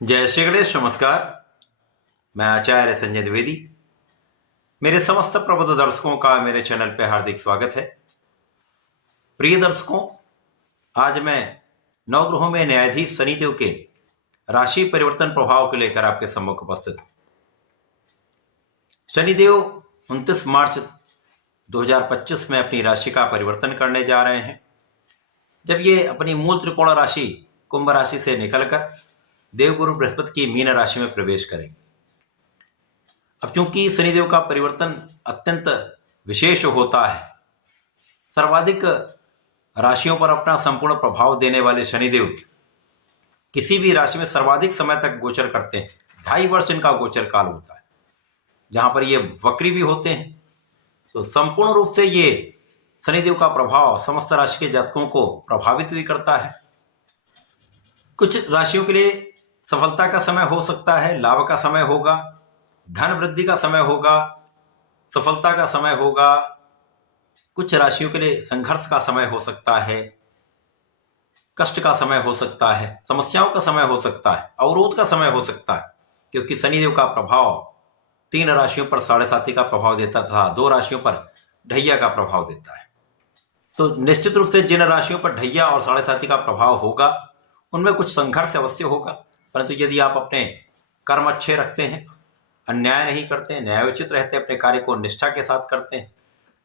जय श्री गणेश। नमस्कार। मैं आचार्य संजय द्विवेदी। मेरे समस्त प्रबुद्ध दर्शकों का मेरे चैनल पर हार्दिक स्वागत है। प्रिय दर्शकों, आज मैं नवग्रहों में न्यायाधीश शनिदेव के राशि परिवर्तन प्रभाव को लेकर आपके सम्मुख उपस्थित हूं। शनिदेव 29 मार्च 2025 में अपनी राशि का परिवर्तन करने जा रहे हैं। जब ये अपनी मूल त्रिकोण राशि कुंभ राशि से निकलकर देवगुरु बृहस्पति की मीन राशि में प्रवेश करेंगे। अब चूंकि शनिदेव का परिवर्तन अत्यंत विशेष होता है, सर्वाधिक राशियों पर अपना संपूर्ण प्रभाव देने वाले शनिदेव किसी भी राशि में सर्वाधिक समय तक गोचर करते हैं। 2.5 वर्ष इनका गोचर काल होता है, जहां पर ये वक्री भी होते हैं। तो संपूर्ण रूप से ये शनिदेव का प्रभाव समस्त राशि के जातकों को प्रभावित भी करता है। कुछ राशियों के लिए सफलता का समय हो सकता है, लाभ का समय होगा, धन वृद्धि का समय होगा, सफलता का समय होगा। कुछ राशियों के लिए संघर्ष का समय हो सकता है, कष्ट का समय हो सकता है, समस्याओं का समय हो सकता है, अवरोध का समय हो सकता है, क्योंकि शनिदेव का प्रभाव 3 राशियों पर 7.5 का प्रभाव देता था, 2 राशियों पर ढैया का प्रभाव देता है। तो निश्चित रूप से जिन राशियों पर ढैया और 7.5 का प्रभाव होगा उनमें कुछ संघर्ष अवश्य होगा, परंतु यदि आप अपने कर्म अच्छे रखते हैं, अन्याय नहीं करते हैं, न्यायोचित रहते हैं, अपने कार्य को निष्ठा के साथ करते हैं,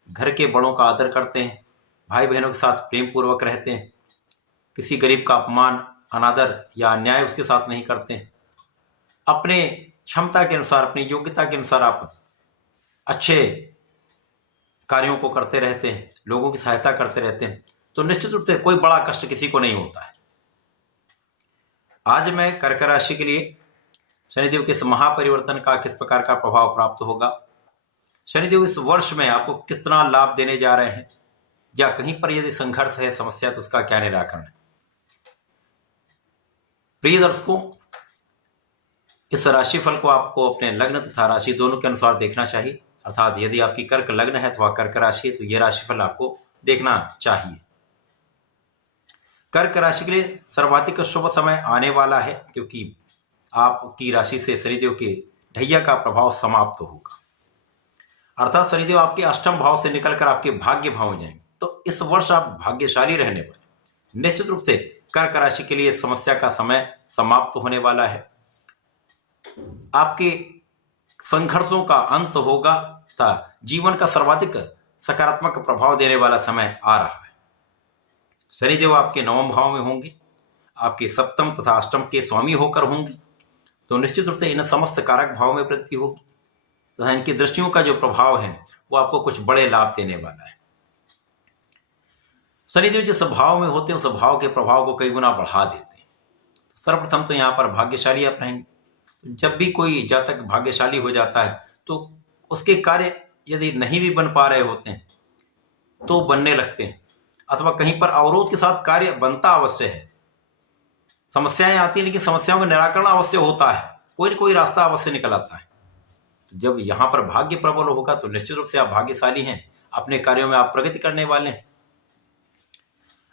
घर के बड़ों का आदर करते हैं, भाई बहनों के साथ प्रेम पूर्वक रहते हैं, किसी गरीब का अपमान, अनादर या अन्याय उसके साथ नहीं करते हैं, अपने क्षमता के अनुसार, अपनी योग्यता के अनुसार आप अच्छे कार्यों को करते रहते हैं, लोगों की सहायता करते रहते हैं, तो निश्चित रूप से कोई बड़ा कष्ट किसी को नहीं होता है। आज मैं कर्क राशि के लिए शनिदेव के इस महापरिवर्तन का किस प्रकार का प्रभाव प्राप्त होगा, शनिदेव इस वर्ष में आपको कितना लाभ देने जा रहे हैं, या कहीं पर यदि संघर्ष है, समस्या, तो उसका क्या निराकरण है। प्रिय दर्शकों, इस राशिफल को आपको अपने लग्न तथा राशि दोनों के अनुसार देखना चाहिए। अर्थात यदि आपकी कर्क लग्न है अथवा कर्क राशि है तो यह राशिफल आपको देखना चाहिए। कर्क राशि के लिए सर्वाधिक शुभ समय आने वाला है, क्योंकि आपकी राशि से शनिदेव के ढैया का प्रभाव समाप्त होगा। अर्थात शनिदेव आपके अष्टम भाव से निकलकर आपके भाग्य भाव में जाएंगे। तो इस वर्ष आप भाग्यशाली रहने वाले। निश्चित रूप से कर्क राशि के लिए समस्या का समय समाप्त होने वाला है। आपके संघर्षों का अंत होगा तथा जीवन का सर्वाधिक सकारात्मक प्रभाव देने वाला समय आ रहा है। शनिदेव आपके 9वें भाव में होंगे, आपके सप्तम तथा अष्टम के स्वामी होकर होंगे, तो निश्चित रूप से इन समस्त कारक भाव में वृद्धि होगी तथा इनकी दृष्टियों का जो प्रभाव है वो आपको कुछ बड़े लाभ देने वाला है। शनिदेव जिस भाव में होते हैं उस भाव के प्रभाव को कई गुना बढ़ा देते हैं। सर्वप्रथम तो यहाँ पर भाग्यशाली आप रहेंगे। जब भी कोई जातक भाग्यशाली हो जाता है तो उसके कार्य यदि नहीं भी बन पा रहे होते हैं तो बनने लगते हैं, अथवा कहीं पर अवरोध के साथ कार्य बनता अवश्य है। समस्याएं आती हैं लेकिन समस्याओं का निराकरण अवश्य होता है, कोई न कोई रास्ता अवश्य निकल आता है। जब यहां पर भाग्य प्रबल होगा तो निश्चित रूप से आप भाग्यशाली हैं, अपने कार्यों में आप प्रगति करने वाले हैं,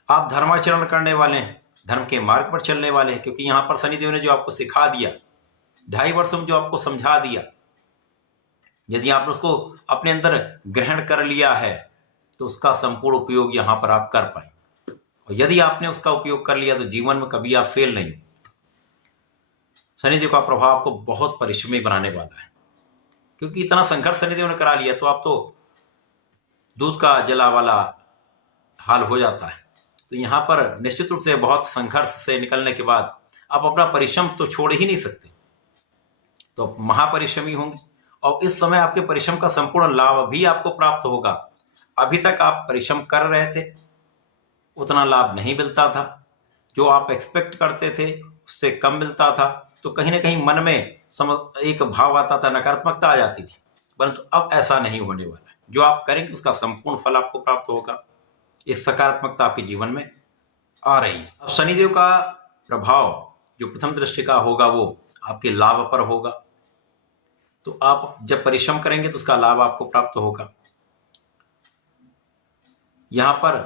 आप धर्माचरण करने वाले हैं, धर्म के मार्ग पर चलने वाले हैं, क्योंकि यहां पर शनिदेव ने जो आपको सिखा दिया, 2.5 वर्ष में जो आपको समझा दिया, यदि आपने उसको अपने अंदर ग्रहण कर लिया है तो उसका संपूर्ण उपयोग यहां पर आप कर पाए। और यदि आपने उसका उपयोग कर लिया तो जीवन में कभी आप फेल नहीं। शनिदेव का प्रभाव आपको बहुत परिश्रमी बनाने वाला है, क्योंकि इतना संघर्ष शनिदेव ने करा लिया तो आप तो दूध का जला वाला हाल हो जाता है। तो यहां पर निश्चित रूप से बहुत संघर्ष से निकलने के बाद आप अपना परिश्रम तो छोड़ ही नहीं सकते, तो महापरिश्रमी होंगे और इस समय आपके परिश्रम का संपूर्ण लाभ भी आपको प्राप्त होगा। अभी तक आप परिश्रम कर रहे थे, उतना लाभ नहीं मिलता था, जो आप एक्सपेक्ट करते थे उससे कम मिलता था, तो कहीं ना कहीं मन में एक भाव आता था, नकारात्मकता आ जाती थी, परंतु अब ऐसा नहीं होने वाला है। जो आप करेंगे उसका संपूर्ण फल आपको प्राप्त होगा। ये सकारात्मकता आपके जीवन में आ रही है। अब शनिदेव का प्रभाव जो प्रथम दृष्टि का होगा वो आपके लाभ पर होगा, तो आप जब परिश्रम करेंगे तो उसका लाभ आपको प्राप्त होगा। यहां पर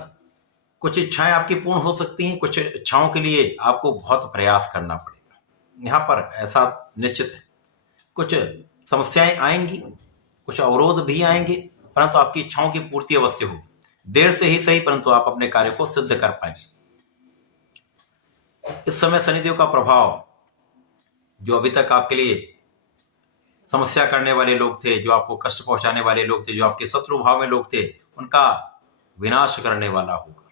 कुछ इच्छाएं आपकी पूर्ण हो सकती हैं, कुछ इच्छाओं के लिए आपको बहुत प्रयास करना पड़ेगा। यहाँ पर ऐसा निश्चित है, कुछ समस्याएं आएंगी, कुछ अवरोध भी आएंगे, परंतु आपकी इच्छाओं की पूर्ति अवश्य हो। देर से ही सही, परंतु आप अपने कार्य को सिद्ध कर पाएंगे। इस समय शनिदेव का प्रभाव, जो अभी तक आपके लिए समस्या करने वाले लोग थे, जो आपको कष्ट पहुंचाने वाले लोग थे, जो आपके शत्रु भाव में लोग थे, उनका विनाश करने वाला होगा।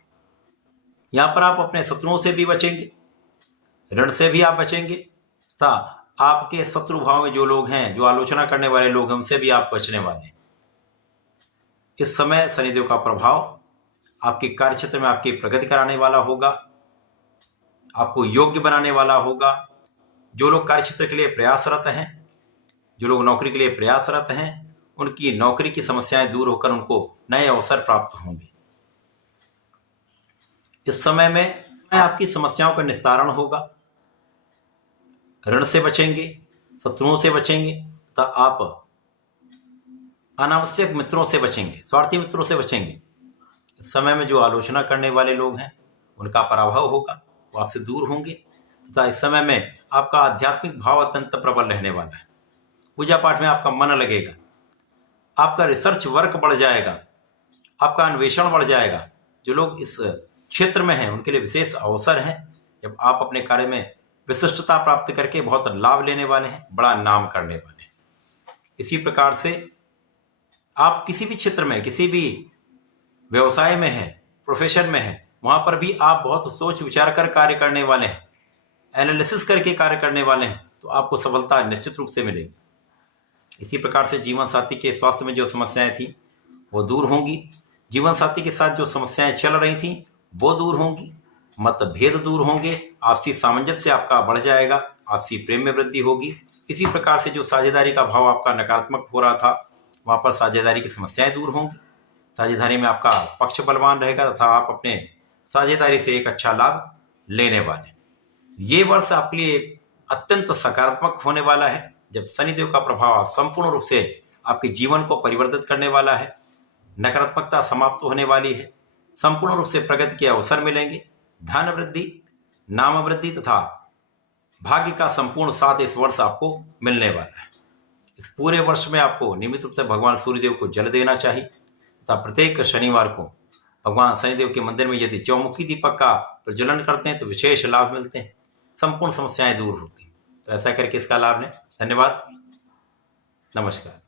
यहां पर आप अपने शत्रुओं से भी बचेंगे, ऋण से भी आप बचेंगे, तथा आपके शत्रु भाव में जो लोग हैं, जो आलोचना करने वाले लोग हैं, उनसे भी आप बचने वाले हैं। इस समय शनिदेव का प्रभाव आपके कार्य क्षेत्र में आपकी प्रगति कराने वाला होगा, आपको योग्य बनाने वाला होगा। जो लोग कार्य क्षेत्र के लिए प्रयासरत हैं, जो लोग नौकरी के लिए प्रयासरत हैं, उनकी नौकरी की समस्याएं दूर होकर उनको नए अवसर प्राप्त होंगे। इस समय में आपकी समस्याओं का निस्तारण होगा, ऋण से बचेंगे, शत्रुओं से बचेंगे, तो आप अनावश्यक मित्रों से बचेंगे, स्वार्थी मित्रों से बचेंगे। इस समय में जो आलोचना करने वाले लोग हैं, उनका पराभव होगा, वो आपसे दूर होंगे, तथा इस समय में आपका आध्यात्मिक भाव अत्यंत प्रबल रहने वाला है। पूजा पाठ में आपका मन लगेगा, आपका रिसर्च वर्क बढ़ जाएगा, आपका अन्वेषण बढ़ जाएगा। जो लोग इस क्षेत्र में हैं, उनके लिए विशेष अवसर हैं, जब आप अपने कार्य में विशिष्टता प्राप्त करके बहुत लाभ लेने वाले हैं, बड़ा नाम करने वाले हैं। इसी प्रकार से आप किसी भी क्षेत्र में, किसी भी व्यवसाय में हैं, प्रोफेशन में हैं, वहां पर भी आप बहुत सोच विचार कर कार्य करने वाले हैं, एनालिसिस करके कार्य करने वाले हैं, तो आपको सफलता निश्चित रूप से मिलेगी। इसी प्रकार से जीवन साथी के स्वास्थ्य में जो समस्याएं थी वो दूर होंगी, जीवन साथी के साथ जो समस्याएं चल रही थी वो दूर होंगी, मतभेद दूर होंगे, आपसी सामंजस्य आपका बढ़ जाएगा, आपसी प्रेम में वृद्धि होगी। इसी प्रकार से जो साझेदारी का भाव आपका नकारात्मक हो रहा था, वहां पर साझेदारी की समस्याएं दूर होंगी, साझेदारी में आपका पक्ष बलवान रहेगा, तथा आप अपने साझेदारी से एक अच्छा लाभ लेने वाले। ये वर्ष आपके लिए अत्यंत सकारात्मक होने वाला है, जब शनिदेव का प्रभाव संपूर्ण रूप से आपके जीवन को परिवर्तित करने वाला है, नकारात्मकता समाप्त होने वाली है, संपूर्ण रूप से प्रगति के अवसर मिलेंगे, धन वृद्धि, नाम वृद्धि तथा भाग्य का संपूर्ण साथ इस वर्ष आपको मिलने वाला है। इस पूरे वर्ष में आपको नियमित रूप से भगवान सूर्यदेव को जल देना चाहिए, तथा प्रत्येक शनिवार को भगवान शनिदेव के मंदिर में यदि चौमुखी दीपक का प्रज्वलन करते हैं तो विशेष लाभ मिलते हैं, संपूर्ण समस्याएं दूर होती हैं। तो ऐसा करके इसका लाभ लें। धन्यवाद, नमस्कार।